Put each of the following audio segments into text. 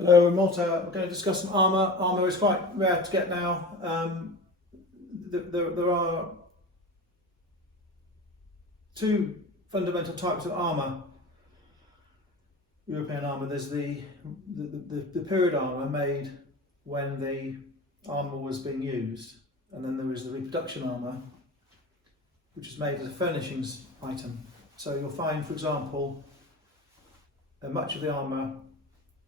Hello, in Malta. We're going to discuss some armour. Armour is quite rare to get now. There are two fundamental types of armour. European armour. There's the period armour made when the armour was being used, and then there is the reproduction armour, which is made as a furnishings item. So you'll find, for example, much of the armour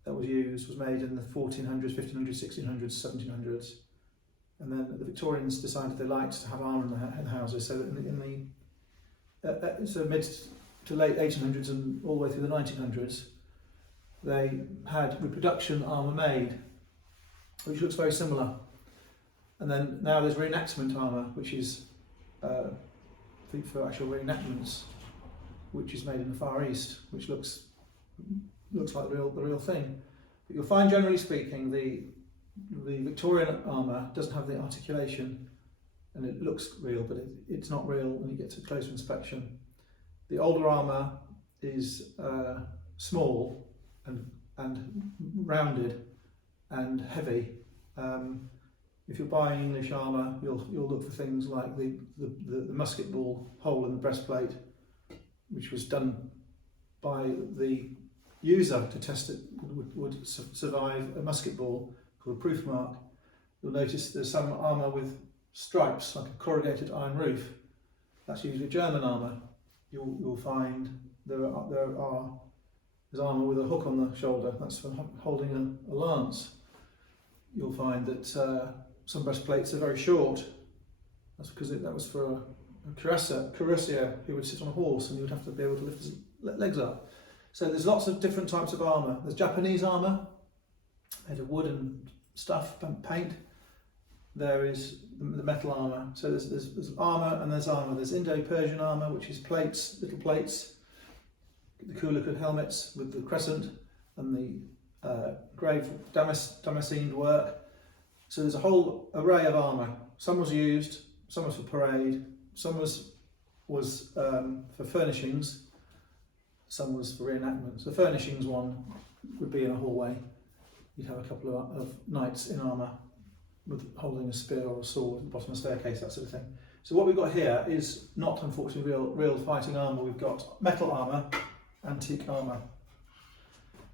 that was used was made in the 1400s, 1500s, 1600s, 1700s, and then the Victorians decided they liked to have armour in the houses. So in the mid to late 1800s and all the way through the 1900s, they had reproduction armour made, which looks very similar. And then now there's reenactment armour, which is for actual reenactments, which is made in the Far East, which looks like the real thing. But you'll find, generally speaking, the Victorian armour doesn't have the articulation, and it looks real, but it's not real when you get to closer inspection. The older armour is small and rounded and heavy. If you're buying English armour, you'll look for things like the musket ball hole in the breastplate, which was done by the user to test it would survive a musket ball, called a proof mark. You'll notice there's some armour with stripes, like a corrugated iron roof. That's usually German armour. You'll find there's armour with a hook on the shoulder. That's for holding a lance. You'll find that some breastplates are very short. That's because that was for a cuirassier who would sit on a horse, and he would have to be able to lift his legs up. So there's lots of different types of armour. There's Japanese armour, made of wood and stuff, and paint. There is the metal armour. So there's armour and there's armour. There's Indo-Persian armour, which is plates, little plates, the Kulikid helmets with the crescent and the engraved damascened work. So there's a whole array of armour. Some was used, some was for parade, some was for furnishings, some was for reenactments. The furnishings one would be in a hallway. You'd have a couple of knights in armour with holding a spear or a sword at the bottom of the staircase, that sort of thing. So what we've got here is not, unfortunately, real fighting armour. We've got metal armour, antique armour.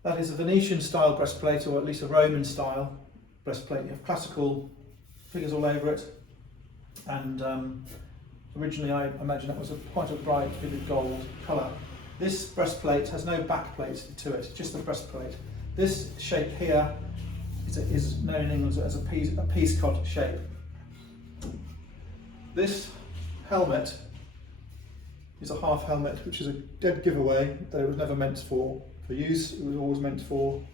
That is a Venetian style breastplate, or at least a Roman style breastplate. You have classical figures all over it, and originally I imagine that was quite a bright, vivid gold colour. This breastplate has no backplate to it, just the breastplate. This shape here is known in England as a peascod shape. This helmet is a half helmet, which is a dead giveaway. That it was never meant for use. It was always meant for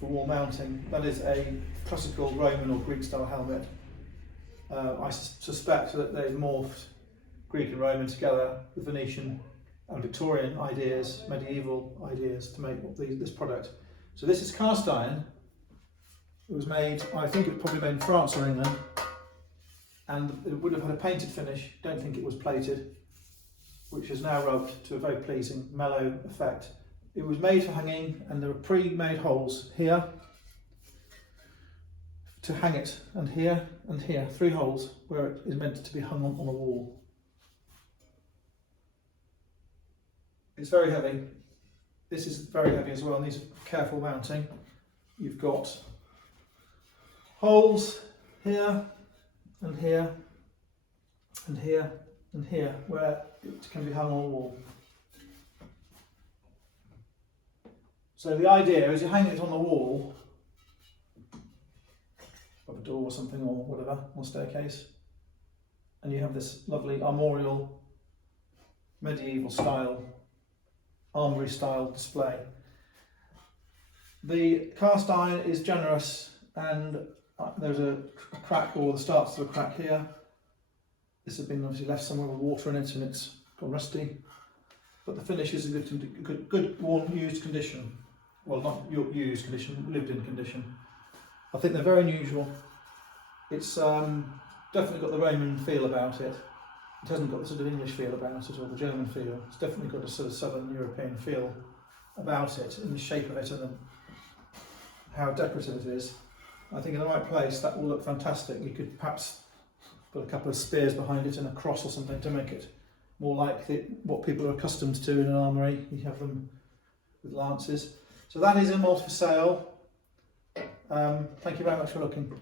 wall mounting. That is a classical Roman or Greek style helmet. I suspect that they've morphed Greek and Roman together with Venetian and Victorian ideas, medieval ideas, to make this product. So this is cast iron. It was made, I think it was probably made in France or England, and it would have had a painted finish. Don't think it was plated, which is now rubbed to a very pleasing mellow effect. It was made for hanging, and there are pre-made holes here to hang it, and here, 3 holes where it is meant to be hung on a wall. It's very heavy. This is very heavy as well, and needs careful mounting. You've got holes here, and here, and here, and here, where it can be hung on a wall. So the idea is you hang it on the wall of a door or something, or whatever, or staircase, and you have this lovely armorial, medieval style, armoury style display. The cast iron is generous, and there's a crack, or the starts of a crack here. This has been obviously left somewhere with water in it, and it's gone rusty, but the finish is in good worn, used condition. Well, not used condition, lived in condition. I think they're very unusual. It's definitely got the Roman feel about it. It hasn't got the sort of English feel about it, or the German feel. It's definitely got a sort of Southern European feel about it, in the shape of it and how decorative it is. I think in the right place that will look fantastic. You could perhaps put a couple of spears behind it and a cross or something to make it more like what people are accustomed to in an armoury. You have them with lances. So that is in Malta for sale. Thank you very much for looking.